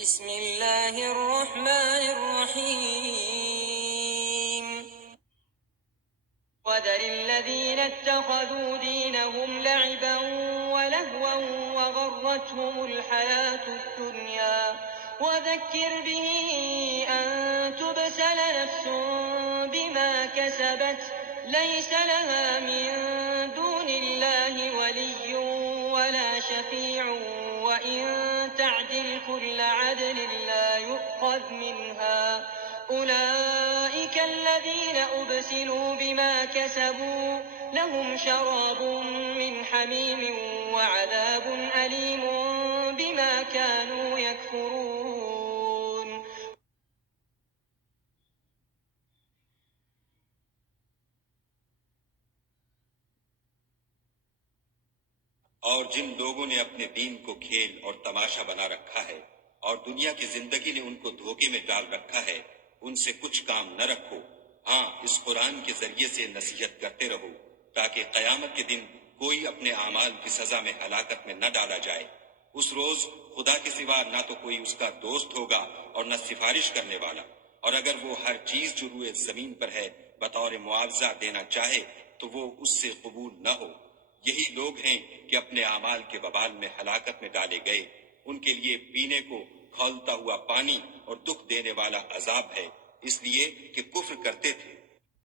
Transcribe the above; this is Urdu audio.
بسم الله الرحمن الرحيم وذر الذين اتخذوا دينهم لعبا ولهوا وغرتهم الحياة الدنيا وذكر به أن تبسل نفس بما كسبت ليس لها من دون الله ولي ولا شفيع وإن تعدل كل عدل لا يؤخذ منها أولئك الذين أبسلوا بما كسبوا لهم شراب من حميم وعذاب أليم بما كانوا يكفرون. اور جن لوگوں نے اپنے دین کو کھیل اور تماشا بنا رکھا ہے اور دنیا کی زندگی نے ان کو دھوکے میں ڈال رکھا ہے، ان سے کچھ کام نہ رکھو، ہاں اس قرآن کے ذریعے سے نصیحت کرتے رہو تاکہ قیامت کے دن کوئی اپنے اعمال کی سزا میں ہلاکت میں نہ ڈالا جائے۔ اس روز خدا کے سوا نہ تو کوئی اس کا دوست ہوگا اور نہ سفارش کرنے والا، اور اگر وہ ہر چیز جو روئے زمین پر ہے بطور معاوضہ دینا چاہے تو وہ اس سے قبول نہ ہو۔ یہی لوگ ہیں کہ اپنے اعمال کے وبال میں ہلاکت میں ڈالے گئے، ان کے لیے پینے کو کھولتا ہوا پانی اور دکھ دینے والا عذاب ہے، اس لیے کہ کفر کرتے تھے۔